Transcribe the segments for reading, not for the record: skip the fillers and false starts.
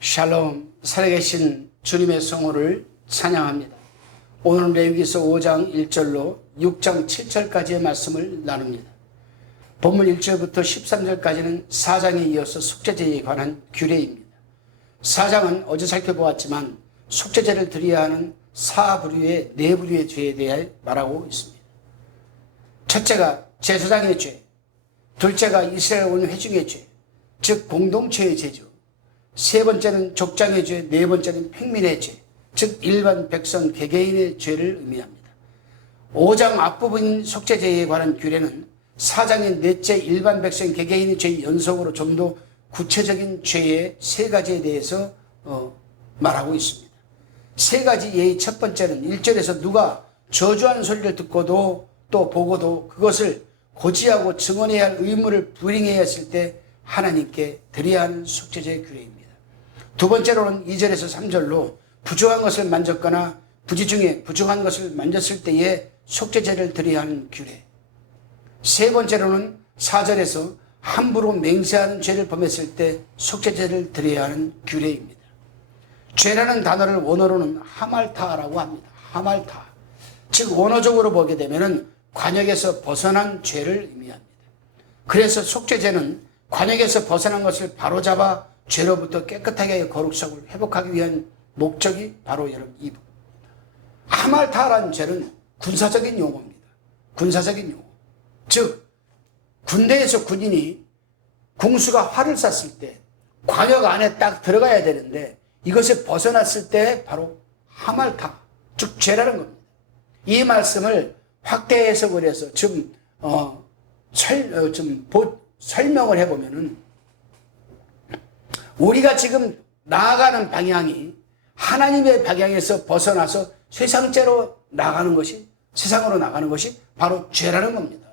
샬롬, 살아계신 주님의 성호를 찬양합니다. 오늘은 레위기서 5장 1절로 6장 7절까지의 말씀을 나눕니다. 본문 1절부터 13절까지는 4장에 이어서 속죄제에 관한 규례입니다. 4장은 어제 살펴보았지만 속죄제를 드려야 하는 4부류의 4부류의 죄에 대해 말하고 있습니다. 첫째가 제사장의 죄, 둘째가 이스라엘 온 회중의 죄, 즉 공동체의 죄죠. 세 번째는 족장의 죄, 네 번째는 평민의 죄, 즉 일반 백성 개개인의 죄를 의미합니다. 5장 앞부분 속죄제에 관한 규례는 4장의 넷째 일반 백성 개개인의 죄 연속으로 좀 더 구체적인 죄의 세 가지에 대해서 말하고 있습니다. 세 가지 예의 첫 번째는 1절에서 누가 저주하는 소리를 듣고도 또 보고도 그것을 고지하고 증언해야 할 의무를 불행해야 했을 때 하나님께 드려야 하는 속죄제의 규례입니다. 두 번째로는 2절에서 3절로 부정한 것을 만졌거나 부지 중에 부정한 것을 만졌을 때에 속죄제를 드려야 하는 규례. 세 번째로는 4절에서 함부로 맹세하는 죄를 범했을 때 속죄제를 드려야 하는 규례입니다. 죄라는 단어를 원어로는 하말타라고 합니다. 하말타. 즉 원어적으로 보게 되면 관역에서 벗어난 죄를 의미합니다. 그래서 속죄제는 관역에서 벗어난 것을 바로잡아 죄로부터 깨끗하게 거룩성을 회복하기 위한 목적이 바로 여러분 이 부분입니다. 하말타라는 죄는 군사적인 용어입니다. 군사적인 용어. 즉 군대에서 군인이 궁수가 활을 쐈을 때 관역 안에 딱 들어가야 되는데 이것을 벗어났을 때 바로 하말타, 즉 죄라는 겁니다. 이 말씀을 확대 해석을 해서 좀 설명을 해보면은 우리가 지금 나아가는 방향이 하나님의 방향에서 벗어나서 세상으로 나가는 것이 바로 죄라는 겁니다.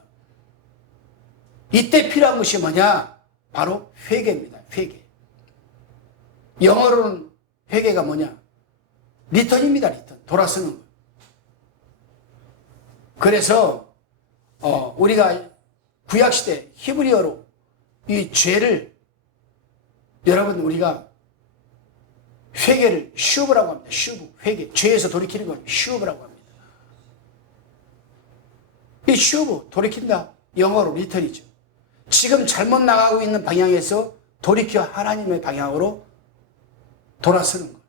이때 필요한 것이 뭐냐? 바로 회개입니다. 회개. 영어로는 회개가 뭐냐? 리턴입니다. 리턴. 돌아서는 것. 그래서 우리가 구약시대 히브리어로 이 죄를 여러분 우리가 회개를 슈브라고 합니다. 슈브, 회개. 죄에서 돌이키는 걸 슈브라고 합니다. 이 슈브, 돌이킨다. 영어로 리턴이죠. 지금 잘못 나가고 있는 방향에서 돌이켜 하나님의 방향으로 돌아서는 것.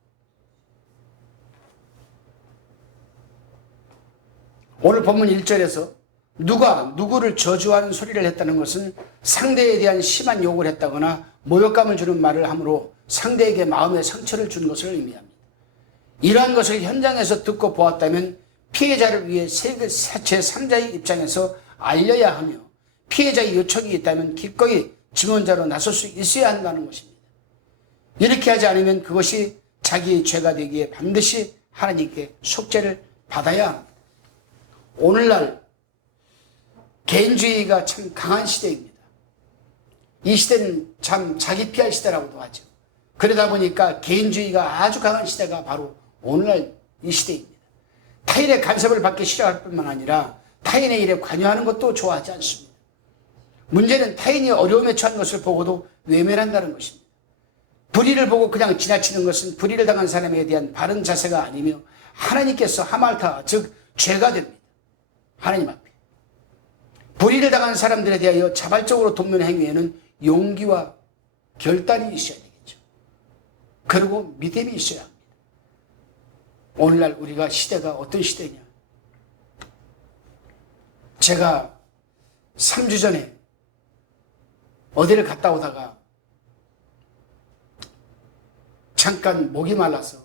오늘 본문 1절에서 누가 누구를 저주하는 소리를 했다는 것은 상대에 대한 심한 욕을 했다거나 모욕감을 주는 말을 함으로 상대에게 마음의 상처를 준 것을 의미합니다. 이러한 것을 현장에서 듣고 보았다면 피해자를 위해 제3자의 입장에서 알려야 하며 피해자의 요청이 있다면 기꺼이 증언자로 나설 수 있어야 한다는 것입니다. 이렇게 하지 않으면 그것이 자기의 죄가 되기에 반드시 하나님께 속죄를 받아야 합니다. 오늘날 개인주의가 참 강한 시대입니다. 이 시대는 참 자기 피할 시대라고도 하죠. 그러다 보니까 개인주의가 아주 강한 시대가 바로 오늘날 이 시대입니다. 타인의 간섭을 받기 싫어할 뿐만 아니라 타인의 일에 관여하는 것도 좋아하지 않습니다. 문제는 타인이 어려움에 처한 것을 보고도 외면한다는 것입니다. 불의를 보고 그냥 지나치는 것은 불의를 당한 사람에 대한 바른 자세가 아니며 하나님께서 하말타, 즉 죄가 됩니다. 하나님 앞에. 불의를 당한 사람들에 대하여 자발적으로 돕는 행위에는 용기와 결단이 있어야 되겠죠. 그리고 믿음이 있어야 합니다. 오늘날 우리가 시대가 어떤 시대냐. 제가 3주 전에 어디를 갔다 오다가 잠깐 목이 말라서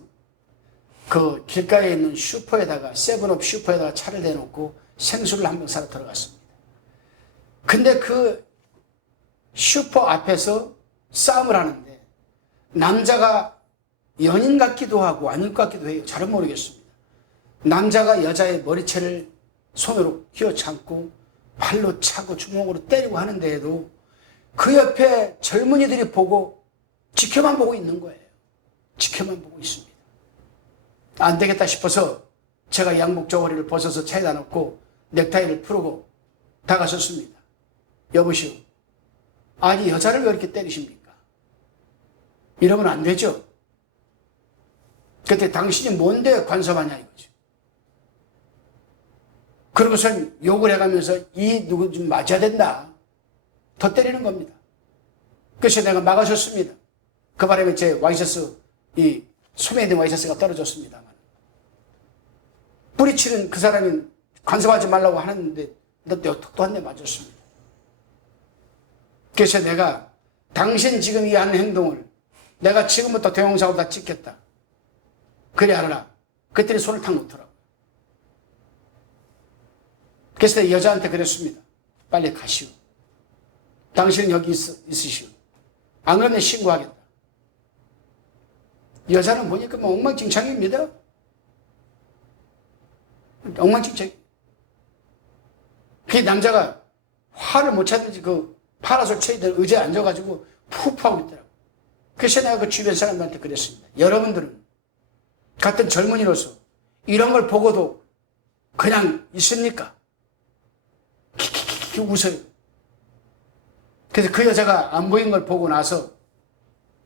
그 길가에 있는 슈퍼에다가 세븐업 슈퍼에다가 차를 대놓고 생수를 한 병 사러 들어갔습니다. 근데 그 슈퍼 앞에서 싸움을 하는데 남자가 연인 같기도 하고 아닐 것 같기도 해요. 잘은 모르겠습니다. 남자가 여자의 머리채를 손으로 휘어잡고 발로 차고 주먹으로 때리고 하는데도 그 옆에 젊은이들이 보고 지켜만 보고 있는 거예요. 지켜만 보고 있습니다. 안 되겠다 싶어서 제가 양복 저고리를 벗어서 차에다 놓고 넥타이를 풀고 다가섰습니다. 여보시오. 아니 여자를 왜 이렇게 때리십니까? 이러면 안 되죠. 그때 당신이 뭔데 간섭하냐 이거죠. 그러고선 욕을 해가면서 이 누구 좀 맞아야 된다. 더 때리는 겁니다. 그래서 내가 막아줬습니다. 그 바람에 제 와이셔츠, 이 소매에 있는 와이셔츠가 떨어졌습니다만. 뿌리치는 그 사람이 간섭하지 말라고 하는데 내가 톡도 한 대 맞았습니다. 그래서 내가 당신 지금 이 한 행동을 내가 지금부터 동영상으로 다 찍겠다. 그래 알아라. 그랬더니 손을 탁 놓더라고. 그래서 내가 여자한테 그랬습니다. 빨리 가시오. 당신은 여기 있으시오. 안 그러면 신고하겠다. 여자는 보니까 뭐 엉망진창입니다. 엉망진창. 그 남자가 화를 못 찾는지 그 파라솔 쳐있던 의자에 앉아가지고 푹 하고 있더라고. 그래서 내가 그 주변 사람들한테 그랬습니다. 여러분들은 같은 젊은이로서 이런 걸 보고도 그냥 있습니까? 키키키키 웃어요. 그래서 그 여자가 안 보인 걸 보고 나서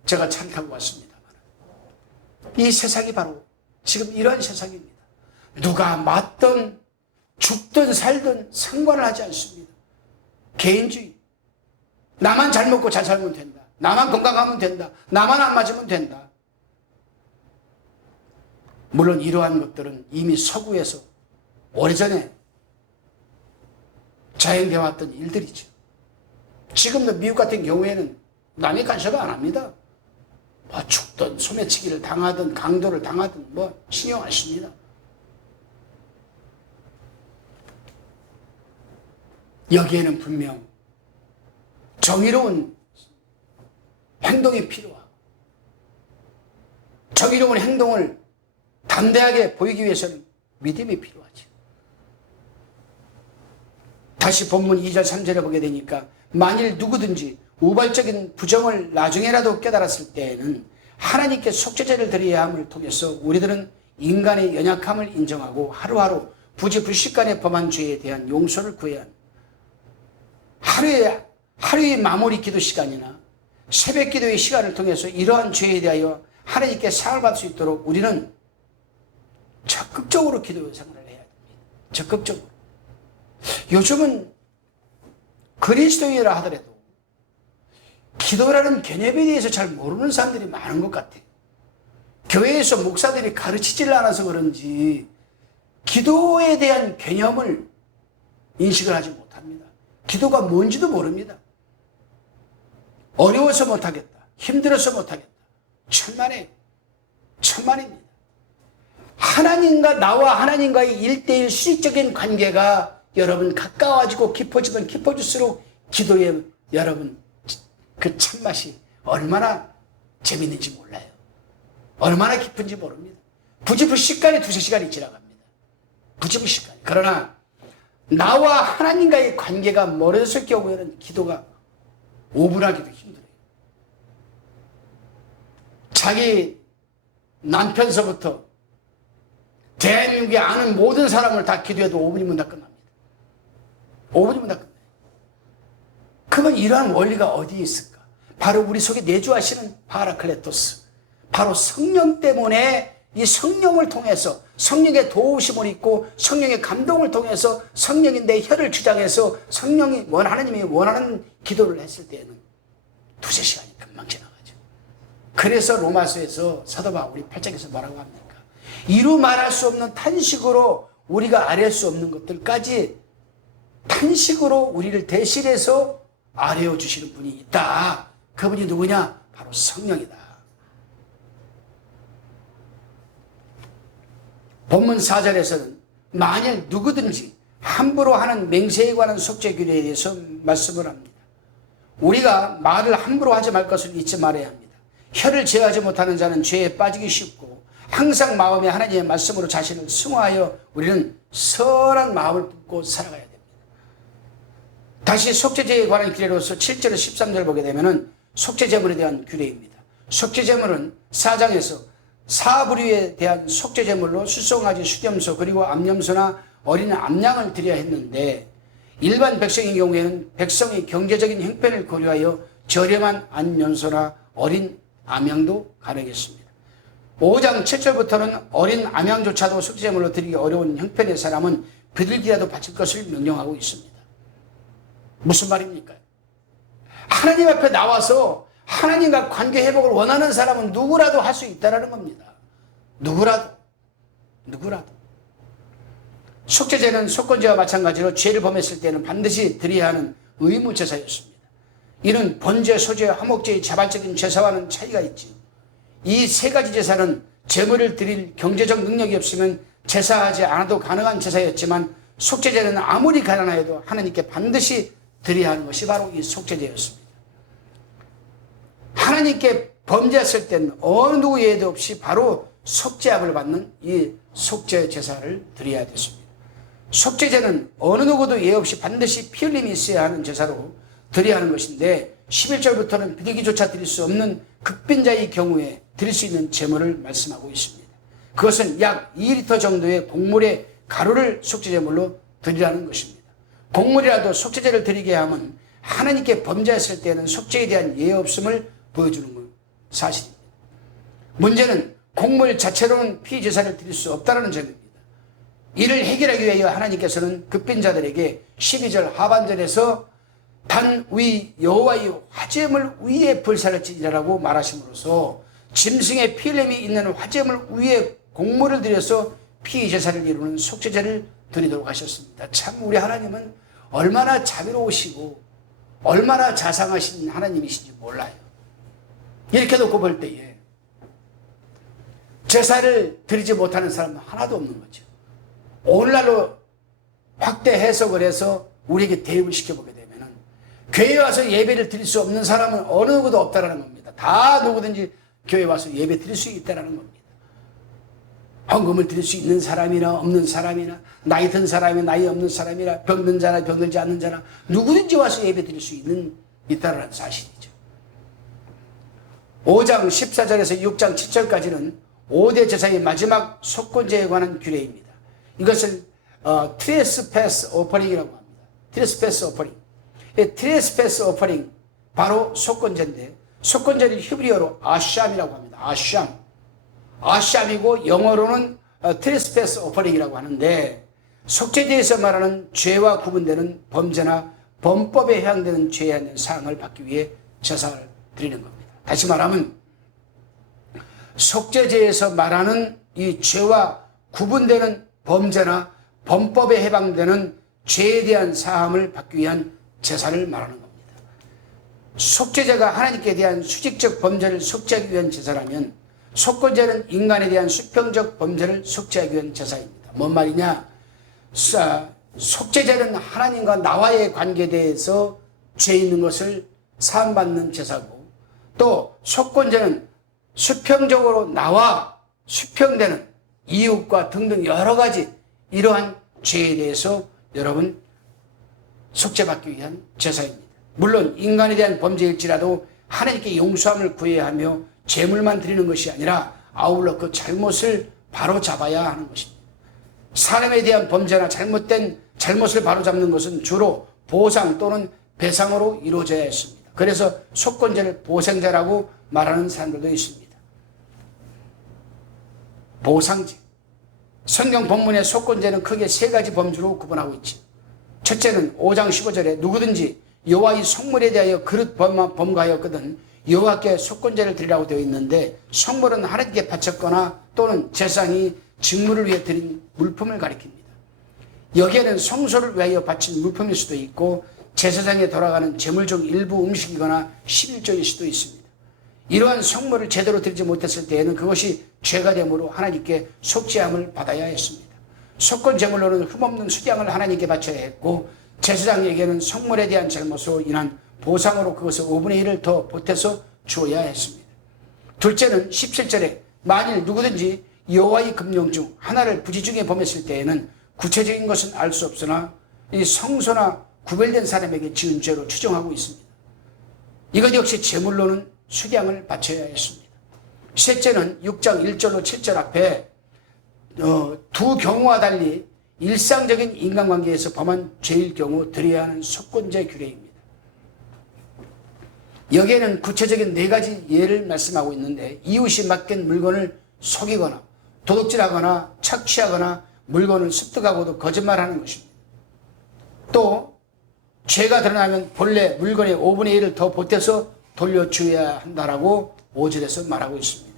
제가 차를 타고 왔습니다. 이 세상이 바로 지금 이런 세상입니다. 누가 맞든 죽든 살든 상관을 하지 않습니다. 개인주의. 나만 잘 먹고 잘 살면 된다. 나만 건강하면 된다. 나만 안 맞으면 된다. 물론 이러한 것들은 이미 서구에서 오래전에 자행되어 왔던 일들이죠. 지금도 미국 같은 경우에는 남이 간섭을 안 합니다. 뭐 죽든 소매치기를 당하든 강도를 당하든 뭐 신경 안 씁니다. 여기에는 분명 정의로운 행동이 필요하고 정의로운 행동을 담대하게 보이기 위해서는 믿음이 필요하죠. 다시 본문 2절 3절에 보게 되니까 만일 누구든지 우발적인 부정을 나중에라도 깨달았을 때에는 하나님께 속죄제를 드려야 함을 통해서 우리들은 인간의 연약함을 인정하고 하루하루 부지불식간에 범한 죄에 대한 용서를 구해야 합니다. 하루의 마무리 기도 시간이나 새벽 기도의 시간을 통해서 이러한 죄에 대하여 하나님께 사을 받을 수 있도록 우리는 적극적으로 기도 생활을 해야 됩니다. 적극적으로. 요즘은 그리스도인이라 하더라도 기도라는 개념에 대해서 잘 모르는 사람들이 많은 것 같아요. 교회에서 목사들이 가르치질 않아서 그런지 기도에 대한 개념을 인식을 하지 못합니다. 기도가 뭔지도 모릅니다. 어려워서 못하겠다. 힘들어서 못하겠다. 천만입니다. 하나님과 나와 하나님과의 1:1 수직적인 관계가 여러분 가까워지고 깊어지면 깊어질수록 기도에 여러분 그 참맛이 얼마나 재밌는지 몰라요. 얼마나 깊은지 모릅니다. 부지불식간에 2-3시간이 지나갑니다. 부지불식간. 그러나 나와 하나님과의 관계가 멀어졌을 경우에는 기도가 5분 하기도 힘들어요. 자기 남편서부터 대한민국에 아는 모든 사람을 다 기도해도 5분이면 다 끝납니다. 5분이면 다 끝나요. 그러면 이러한 원리가 어디에 있을까? 바로 우리 속에 내주하시는 파라클레토스, 바로 성령 때문에 이 성령을 통해서 성령의 도우심을 입고 성령의 감동을 통해서 성령이 내 혀를 주장해서 성령이 하나님이 원하는 기도를 했을 때에는 2-3시간이 금방 지나가죠. 그래서 로마서에서 사도 바울이 8장에서 뭐라고 합니까? 이루 말할 수 없는 탄식으로 우리가 아뢰 수 없는 것들까지 탄식으로 우리를 대신해서 아뢰어 주시는 분이 있다. 그분이 누구냐? 바로 성령이다. 본문 4절에서는 만일 누구든지 함부로 하는 맹세에 관한 속죄 규례에 대해서 말씀을 합니다. 우리가 말을 함부로 하지 말 것을 잊지 말아야 합니다. 혀를 제어하지 못하는 자는 죄에 빠지기 쉽고 항상 마음에 하나님의 말씀으로 자신을 승화하여 우리는 선한 마음을 품고 살아가야 됩니다. 다시 속죄제에 관한 규례로서 7절에서 13절 보게 되면 속죄제물에 대한 규례입니다. 속죄제물은 4장에서 4부류에 대한 속죄제물로 수송아지, 수염소, 그리고 암염소나 어린 암양을 드려야 했는데 일반 백성의 경우에는 백성의 경제적인 형편을 고려하여 저렴한 암염소나 어린 암양도 가능했습니다. 5장 7절부터는 어린 암양조차도 속죄제물로 드리기 어려운 형편의 사람은 비둘기라도 바칠 것을 명령하고 있습니다. 무슨 말입니까? 하나님 앞에 나와서 하나님과 관계 회복을 원하는 사람은 누구라도 할 수 있다는 겁니다. 누구라도. 속죄제는 속건제와 마찬가지로 죄를 범했을 때는 반드시 드려야 하는 의무제사였습니다. 이는 번제, 소제, 화목제의 자발적인 제사와는 차이가 있지. 이 세 가지 제사는 제물을 드릴 경제적 능력이 없으면 제사하지 않아도 가능한 제사였지만 속죄제는 아무리 가난하여도 하나님께 반드시 드려야 하는 것이 바로 이 속죄제였습니다. 하나님께 범죄했을 때는 어느 누구 예도 없이 바로 속죄함을 받는 이 속죄 제사를 드려야 됐습니다. 속죄제는 어느 누구도 예 없이 반드시 피 흘림이 있어야 하는 제사로 드려야 하는 것인데 11절부터는 비둘기조차 드릴 수 없는 극빈자의 경우에 드릴 수 있는 제물을 말씀하고 있습니다. 그것은 약 2리터 정도의 곡물의 가루를 속죄제물로 드리라는 것입니다. 곡물이라도 속죄제를 드리게 하면 하나님께 범죄했을 때는 속죄에 대한 예의 없음을 보여주는 것 사실입니다. 문제는 곡물 자체로는 피제사를 드릴 수 없다는 점입니다. 이를 해결하기 위하여 하나님께서는 급빈자들에게 12절 하반절에서 단 위 여호와의 화제물 위에 불사를 지니라라고 말하심으로써 짐승의 피 흘림이 있는 화제물 위에 곡물을 들여서 피제사를 이루는 속죄제를 드리도록 하셨습니다. 참 우리 하나님은 얼마나 자비로우시고 얼마나 자상하신 하나님이신지 몰라요. 이렇게 놓고 볼 때에 제사를 드리지 못하는 사람은 하나도 없는 거죠. 오늘날로 확대 해석을 해서 우리에게 대입을 시켜보게 되면은 교회에 와서 예배를 드릴 수 없는 사람은 어느 누구도 없다라는 겁니다. 다 누구든지 교회에 와서 예배 드릴 수 있다라는 겁니다. 헌금을 드릴 수 있는 사람이나 없는 사람이나 나이 든 사람이나 나이 없는 사람이나 병든 자나 병들지 않는 자나 누구든지 와서 예배 드릴 수 있다라는 사실이죠. 5장 14절에서 6장 7절까지는 5대 제사의 마지막 속건제에 관한 규례입니다. 이것을 트레스패스 오퍼링이라고 합니다. 트레스패스 오퍼링. 트레스패스 오퍼링 바로 속건제인데 속건제를 히브리어로 아샴이라고 합니다. 아샴이고 영어로는 트레스패스 오퍼링이라고 하는데 속죄제에서 말하는 죄와 구분되는 범죄나 범법에 해당되는 죄에 대한 사항을 받기 위해 제사를 드리는 겁니다. 다시 말하면 속죄제에서 말하는 이 죄와 구분되는 범죄나 범법에 해당되는 죄에 대한 사함을 받기 위한 제사를 말하는 겁니다. 속죄제가 하나님께 대한 수직적 범죄를 속죄하기 위한 제사라면 속건제는 인간에 대한 수평적 범죄를 속죄하기 위한 제사입니다. 뭔 말이냐? 속죄제는 하나님과 나와의 관계에 대해서 죄 있는 것을 사함받는 제사고 또 속건제는 수평적으로 나와 수평되는 이웃과 등등 여러 가지 이러한 죄에 대해서 여러분 속죄받기 위한 제사입니다. 물론 인간에 대한 범죄일지라도 하나님께 용서함을 구해야 하며 제물만 드리는 것이 아니라 아울러 그 잘못을 바로잡아야 하는 것입니다. 사람에 대한 범죄나 잘못된 잘못을 바로잡는 것은 주로 보상 또는 배상으로 이루어져야 했습니다. 그래서 속건제를 보상제라고 말하는 사람들도 있습니다. 보상제. 성경 본문의 속건제는 크게 세 가지 범주로 구분하고 있지. 첫째는 5장 15절에 누구든지 여호와의 성물에 대하여 그릇 범가하였거든 여호와께 속건제를 드리라고 되어 있는데 성물은 하나님께 바쳤거나 또는 제사장이 직무를 위해 드린 물품을 가리킵니다. 여기에는 성소를 위하여 바친 물품일 수도 있고 제사장에 돌아가는 제물 중 일부 음식이거나 11조일 수도 있습니다. 이러한 성물을 제대로 드리지 못했을 때에는 그것이 죄가 되므로 하나님께 속죄함을 받아야 했습니다. 속건 제물로는 흠없는 수량을 하나님께 바쳐야 했고 제사장에게는 성물에 대한 잘못으로 인한 보상으로 그것을 5분의 1을 더 보태서 주어야 했습니다. 둘째는 17절에 만일 누구든지 여호와의 금령 중 하나를 부지중에 범했을 때에는 구체적인 것은 알 수 없으나 이 성소나 구별된 사람에게 지은 죄로 추정하고 있습니다. 이것 역시 제물로는 수량을 바쳐야 했습니다. 셋째는 6장 1절로 7절 앞에 두 경우와 달리 일상적인 인간관계에서 범한 죄일 경우 드려야 하는 속건제 규례입니다. 여기에는 구체적인 네 가지 예를 말씀하고 있는데 이웃이 맡긴 물건을 속이거나 도둑질하거나 착취하거나 물건을 습득하고도 거짓말하는 것입니다. 또 죄가 드러나면 본래 물건의 5분의 1을 더 보태서 돌려줘야 한다라고 5절에서 말하고 있습니다.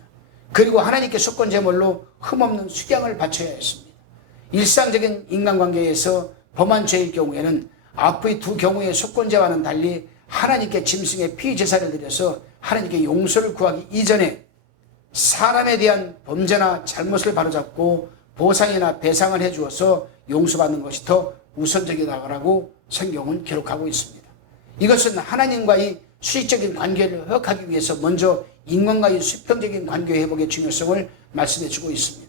그리고 하나님께 속건 제물로 흠없는 수양을 바쳐야 했습니다. 일상적인 인간관계에서 범한 죄일 경우에는 앞의 두 경우의 속건제와는 달리 하나님께 짐승의 피제사를 드려서 하나님께 용서를 구하기 이전에 사람에 대한 범죄나 잘못을 바로잡고 보상이나 배상을 해주어서 용서받는 것이 더 우선적이라고 성경은 기록하고 있습니다. 이것은 하나님과의 수직적인 관계를 회복하기 위해서 먼저 인간과의 수평적인 관계 회복의 중요성을 말씀해 주고 있습니다.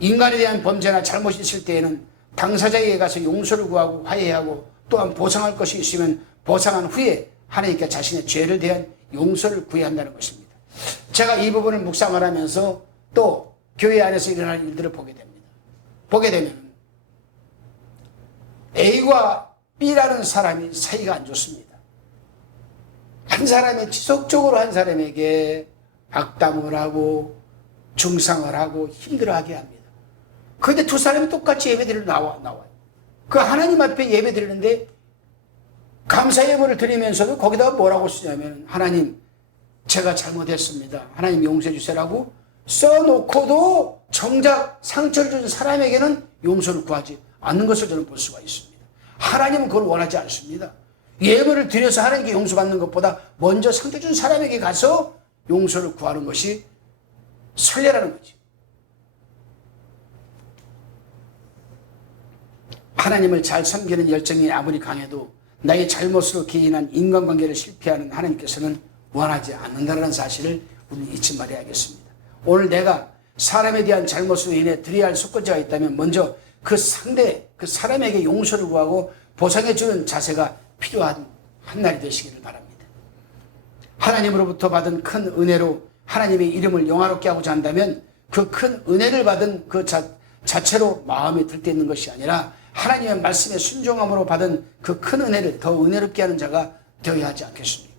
인간에 대한 범죄나 잘못이 있을 때에는 당사자에게 가서 용서를 구하고 화해하고 또한 보상할 것이 있으면 보상한 후에 하나님께 자신의 죄를 대한 용서를 구해야 한다는 것입니다. 제가 이 부분을 묵상을 하면서 또 교회 안에서 일어나는 일들을 보게 됩니다. 보게 되면 A와 B라는 사람이 사이가 안 좋습니다. 한 사람이 지속적으로 한 사람에게 악담을 하고 중상을 하고 힘들어하게 합니다. 그런데 두 사람이 똑같이 예배드리러 나와요. 그 하나님 앞에 예배드리는데 감사 예물을 드리면서도 거기다가 뭐라고 쓰냐면 하나님 제가 잘못했습니다. 하나님 용서해 주세요라고 써놓고도 정작 상처를 준 사람에게는 용서를 구하지 않는 것을 저는 볼 수가 있습니다. 하나님은 그걸 원하지 않습니다. 예물을 드려서 하나님께 용서받는 것보다 먼저 상처 준 사람에게 가서 용서를 구하는 것이 선례라는 거지. 하나님을 잘 섬기는 열정이 아무리 강해도 나의 잘못으로 기인한 인간관계를 실패하는 하나님께서는 원하지 않는다는 사실을 우리는 잊지 말아야겠습니다. 오늘 내가 사람에 대한 잘못으로 인해 드려야 할 속건제가 있다면 먼저 그 상대, 그 사람에게 용서를 구하고 보상해주는 자세가 필요한 한 날이 되시기를 바랍니다. 하나님으로부터 받은 큰 은혜로 하나님의 이름을 영화롭게 하고자 한다면 그 큰 은혜를 받은 그 자체로 마음에 들떠있는 것이 아니라 하나님의 말씀에 순종함으로 받은 그 큰 은혜를 더 은혜롭게 하는 자가 되어야 하지 않겠습니까?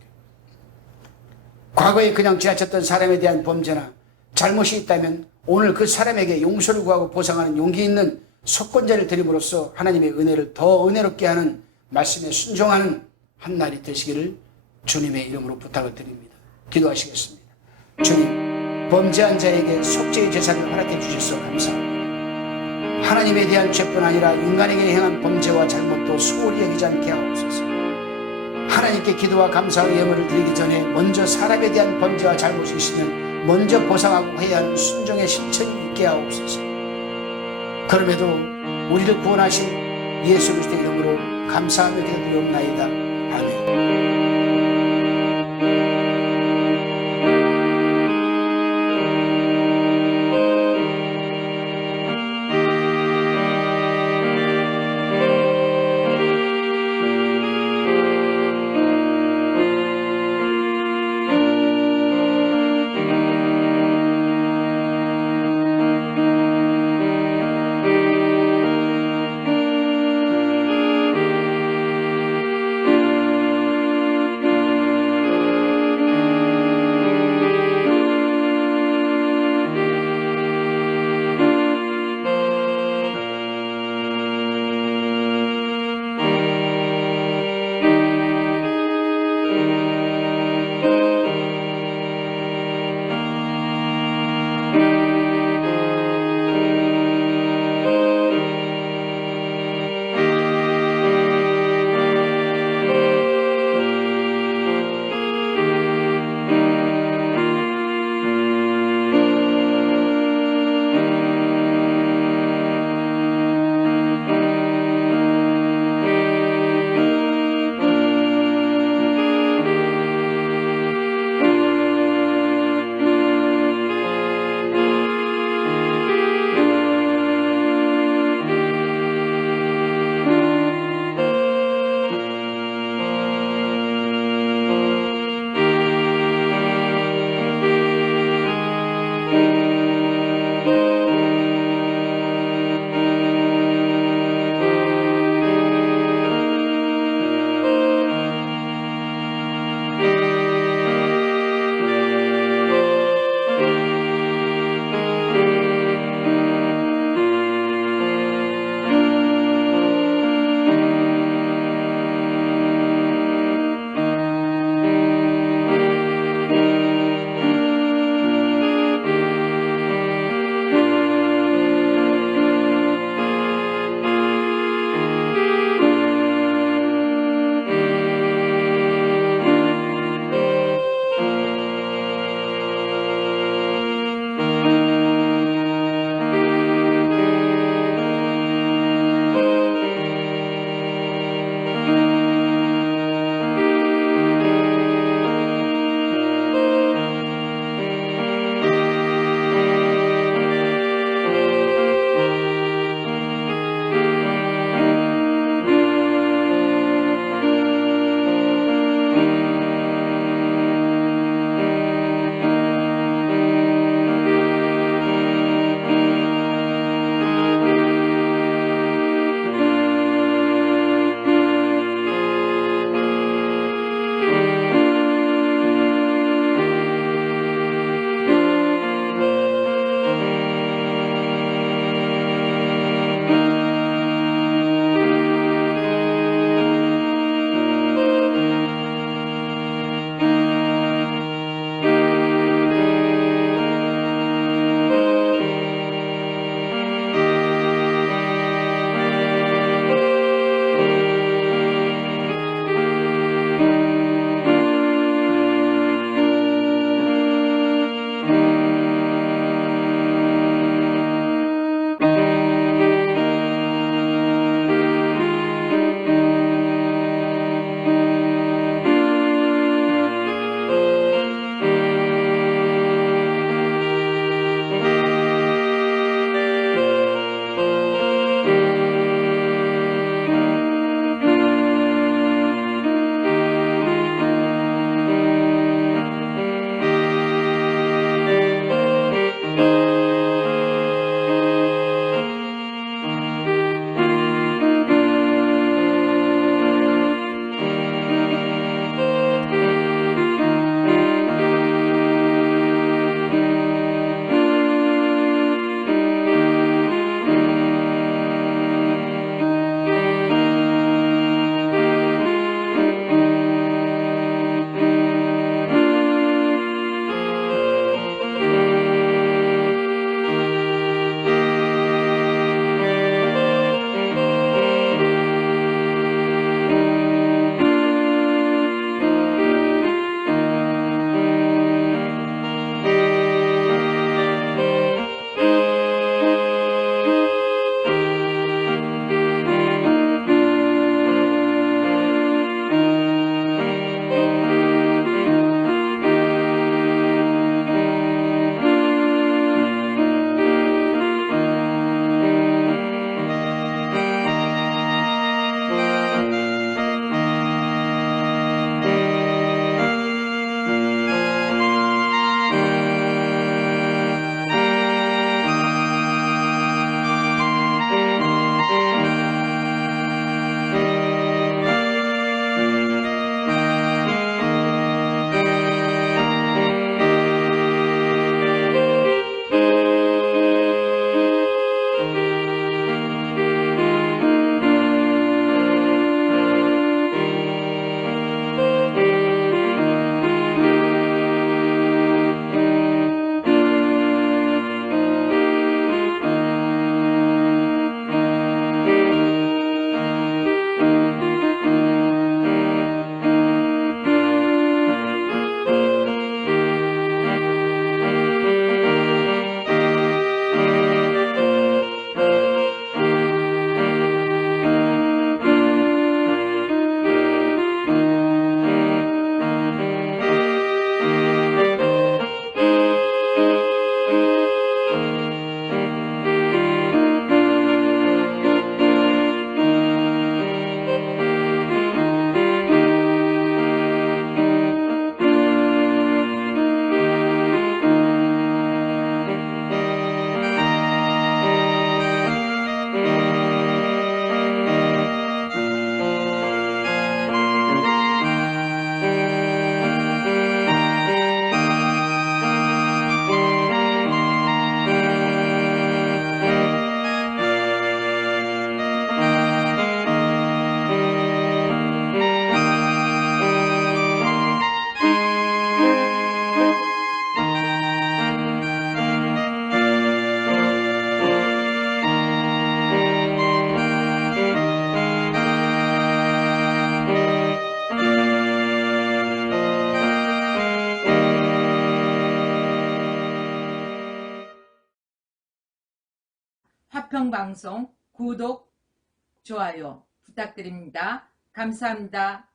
과거에 그냥 지나쳤던 사람에 대한 범죄나 잘못이 있다면 오늘 그 사람에게 용서를 구하고 보상하는 용기 있는 속건제를 드림으로써 하나님의 은혜를 더 은혜롭게 하는 말씀에 순종하는 한 날이 되시기를 주님의 이름으로 부탁을 드립니다. 기도하시겠습니다. 주님, 범죄한 자에게 속죄의 제사를 허락해 주셔서 감사합니다. 하나님에 대한 죄뿐 아니라 인간에게 행한 범죄와 잘못도 소홀히 여기지 않게 하옵소서. 하나님께 기도와 감사의 예물을 드리기 전에 먼저 사람에 대한 범죄와 잘못이 있으면 먼저 보상하고 회개하는 순종의 실천이 있게 하옵소서. 그럼에도 우리를 구원하신 예수 그리스도의 이름으로 감사하며 기도드리옵나이다. 아멘. 화평방송 구독, 좋아요 부탁드립니다. 감사합니다.